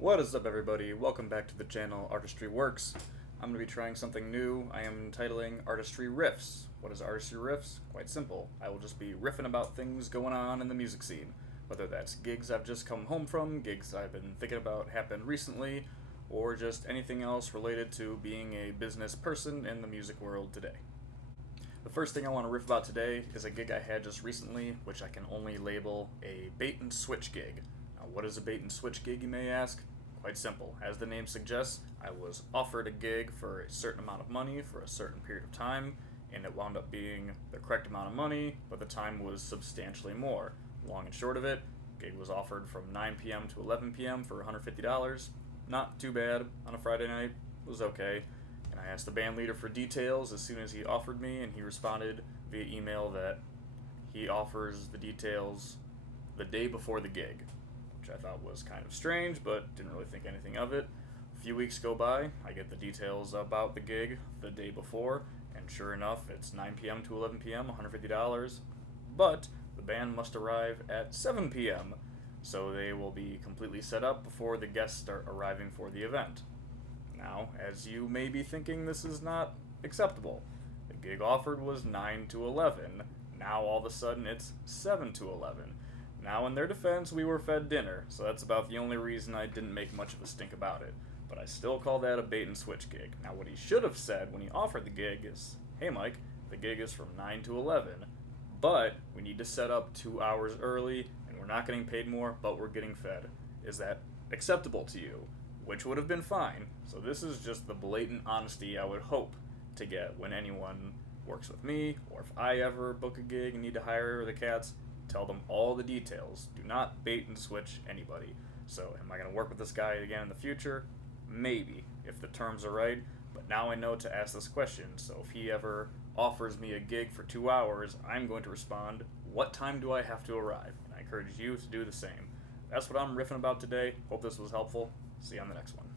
What is up, everybody? Welcome back to the channel Artistry Works. I'm going to be trying something new. I am titling Artistry Riffs. What is Artistry Riffs? Quite simple. I will just be riffing about things going on in the music scene. Whether that's gigs I've just come home from, gigs I've been thinking about happened recently, or just anything else related to being a business person in the music world today. The first thing I want to riff about today is a gig I had just recently, which I can only label a bait and switch gig. Now, what is a bait and switch gig, you may ask? Quite simple. As the name suggests, I was offered a gig for a certain amount of money for a certain period of time, and it wound up being the correct amount of money, but the time was substantially more. Long and short of it, gig was offered from 9 p.m. to 11 p.m. for $150. Not too bad on a Friday night. It was okay. And I asked the band leader for details as soon as he offered me, and he responded via email that he offers the details the day before the gig, which I thought was kind of strange, but didn't really think anything of it. A few weeks go by, I get the details about the gig the day before, and sure enough, it's 9 p.m. to 11 p.m., $150, but the band must arrive at 7 p.m., so they will be completely set up before the guests start arriving for the event. Now, as you may be thinking, this is not acceptable. The gig offered was 9 to 11. Now all of a sudden it's 7 to 11. Now, in their defense, we were fed dinner, so that's about the only reason I didn't make much of a stink about it. But I still call that a bait and switch gig. Now, what he should have said when he offered the gig is, "Hey Mike, the gig is from 9 to 11, but we need to set up 2 hours early, and we're not getting paid more, but we're getting fed. Is that acceptable to you?" Which would have been fine. So this is just the blatant honesty I would hope to get when anyone works with me, or if I ever book a gig and need to hire the cats. Tell them all the details. Do not bait and switch anybody. So am I going to work with this guy again in the future? Maybe, if the terms are right. But now I know to ask this question. So if he ever offers me a gig for 2 hours, I'm going to respond, what time do I have to arrive? And I encourage you to do the same. That's what I'm riffing about today. Hope this was helpful. See you on the next one.